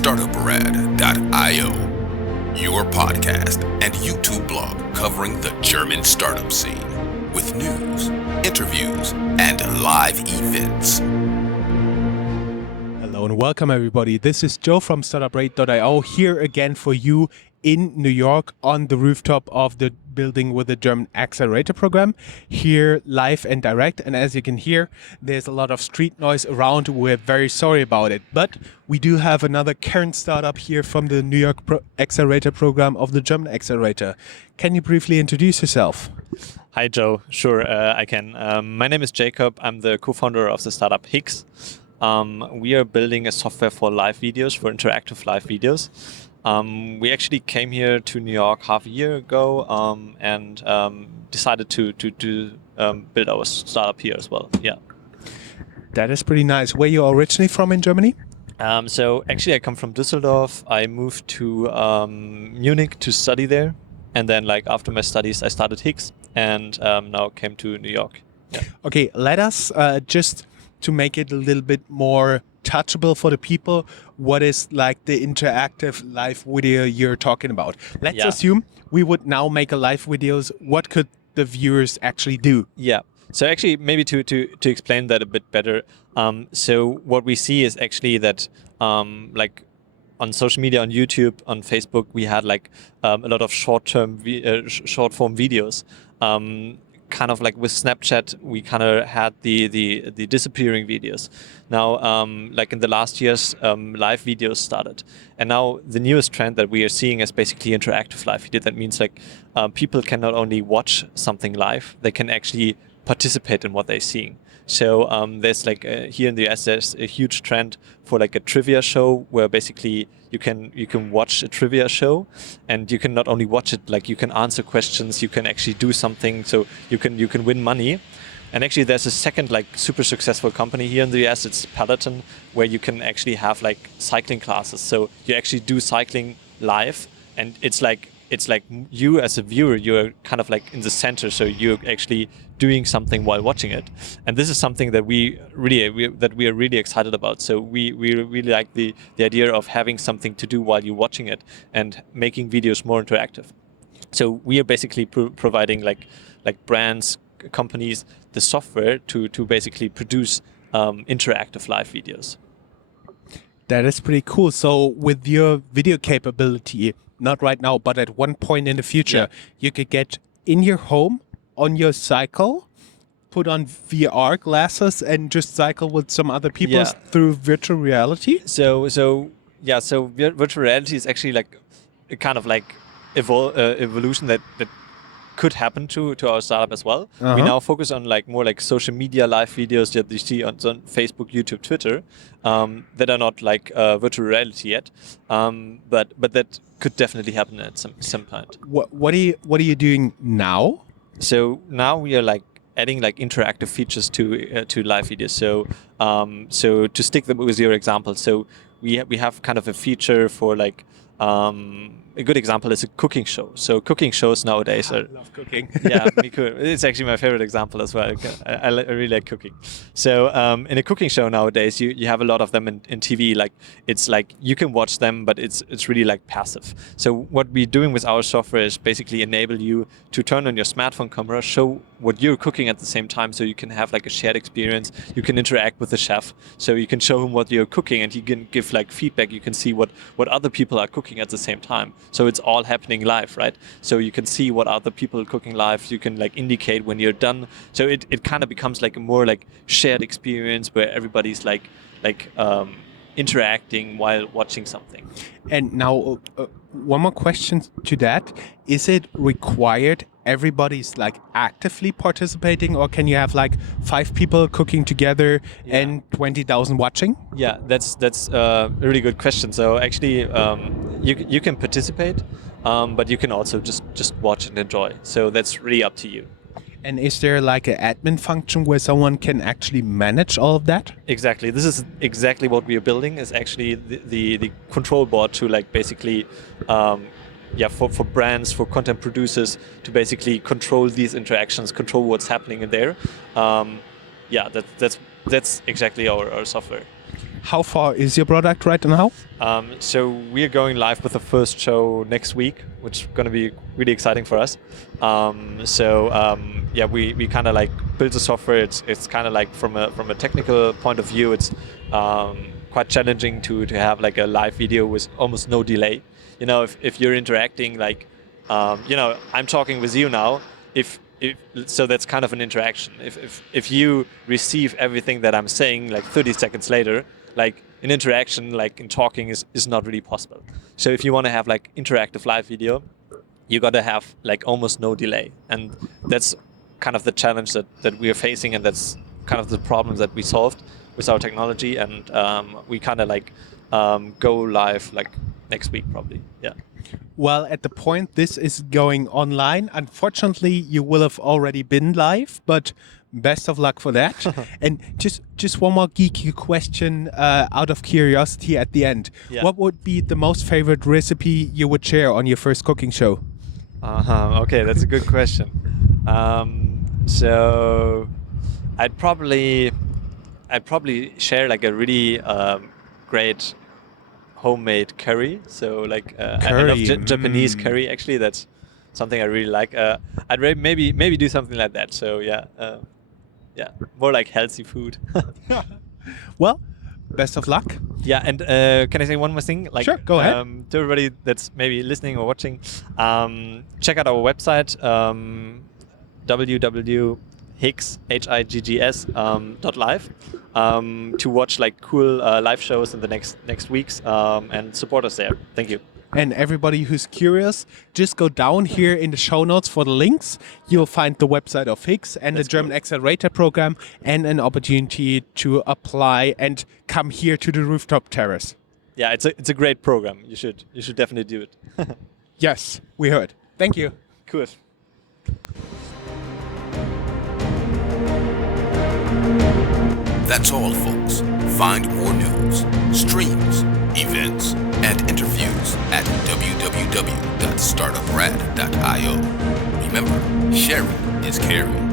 Startuprad.io, your podcast and YouTube blog covering the German startup scene with news, interviews, and live events. Hello and welcome everybody. This is Joe from Startuprad.io here again for you in New York on the rooftop of the building with the German Accelerator program, here live and direct. And as you can hear, there's a lot of street noise around. We're very sorry about it, but we do have another current startup here from the New York Accelerator program of the German Accelerator. Can you briefly introduce yourself? Hi Joe, sure, I can. My name is Jacob. I'm the co-founder of the startup Higgs. We are building a software for live videos, for interactive live videos. We actually came here to New York half a year ago and decided to build our startup here as well. Yeah. That is pretty nice. Where you originally from in Germany? So actually I come from Düsseldorf. I moved to Munich to study there. And then after my studies, I started Higgs and now came to New York. Yeah. Okay, let us just to make it a little bit more touchable for the people, what is the interactive live video you're talking about? Let's assume we would now make a live videos. What could the viewers actually do? Yeah. So actually, maybe to explain that a bit better. So what we see is actually that on social media, on YouTube, on Facebook, we had a lot of short form videos. Kind of with Snapchat, we kind of had the disappearing videos. Now, in the last years, live videos started. And now the newest trend that we are seeing is basically interactive live video. That means people can not only watch something live, they can actually participate in what they're seeing. So there's here in the US, there's a huge trend for a trivia show where basically you can watch a trivia show and you can not only watch it, you can answer questions, you can actually do something, so you can win money. And actually there's a second super successful company here in the US, it's Peloton, where you can actually have cycling classes. So you actually do cycling live and it's you as a viewer, you're kind of in the center, so you're actually doing something while watching it. And this is something that we are really excited about. So we really like the idea of having something to do while you're watching it and making videos more interactive. So we are basically providing brands, companies, the software to basically produce interactive live videos. That is pretty cool. So with your video capability, not right now, but at one point in the future, you could get in your home, on your cycle, put on VR glasses and just cycle with some other people through virtual reality? So virtual reality is actually a kind of evolution that could happen to our startup as well. Uh-huh. We now focus on more social media live videos that you see on Facebook, YouTube, Twitter, that are not virtual reality yet, but that could definitely happen at some point. What are you doing now? So now we are adding interactive features to live videos. So to stick with your example, so we have kind of a feature for a good example is a cooking show. So cooking shows nowadays are... I love cooking. Yeah, me too. It's actually my favorite example as well. I really like cooking. So in a cooking show nowadays, you have a lot of them in TV. It's you can watch them, but it's really passive. So what we're doing with our software is basically enable you to turn on your smartphone camera, show what you're cooking at the same time, so you can have a shared experience. You can interact with the chef, so you can show him what you're cooking, and he can give feedback. You can see what other people are cooking at the same time. So it's all happening live, right? So you can see what other people are cooking live. You can indicate when you're done. So it kind of becomes a more shared experience where everybody's interacting while watching something. And now one more question to that. Is it required everybody's actively participating, or can you have 5 people cooking together and 20,000 watching? Yeah, that's a really good question. So actually you can participate, but you can also just watch and enjoy. So that's really up to you. And is there an admin function where someone can actually manage all of that? Exactly. This is exactly what we are building, is actually the control board to basically for brands, for content producers to basically control these interactions, control what's happening in there. That's exactly our software. How far is your product right now? So we are going live with the first show next week, which is going to be really exciting for us. We kind of like build the software. It's kind of like from a technical point of view, it's quite challenging to have like a live video with almost no delay. You know, if you're interacting, like I'm talking with you now. So that's kind of an interaction. If you receive everything that I'm saying like 30 seconds later, like an interaction like in talking is not really possible. So if you want to have like interactive live video, you got to have like almost no delay, and that's kind of the challenge that we are facing, and that's kind of the problem that we solved with our technology, and we kind of like go live like next week probably. Yeah. Well, at the point this is going online, unfortunately, you will have already been live, but best of luck for that. And just one more geeky question out of curiosity at the end. Yeah. What would be the most favorite recipe you would share on your first cooking show? Okay, that's a good question. So I'd probably share like a really great homemade curry. So like I love Japanese curry. Actually, that's something I really like. I'd maybe do something like that. So yeah, more like healthy food. Well, best of luck. Yeah, and can I say one more thing? Like, sure, go ahead. To everybody that's maybe listening or watching, check out our website, www.higgs.live, to watch like cool live shows in the next weeks, and support us there. Thank you. And everybody who's curious, just go down here in the show notes for the links. You'll find the website of Higgs and the German Accelerator program, and an opportunity to apply and come here to the rooftop terrace. Yeah, it's a great program. You should definitely do it. Yes, we heard. Thank you. Cool. That's all, folks. Find more news, streams, events, and interviews at www.startuprad.io. Remember, sharing is caring.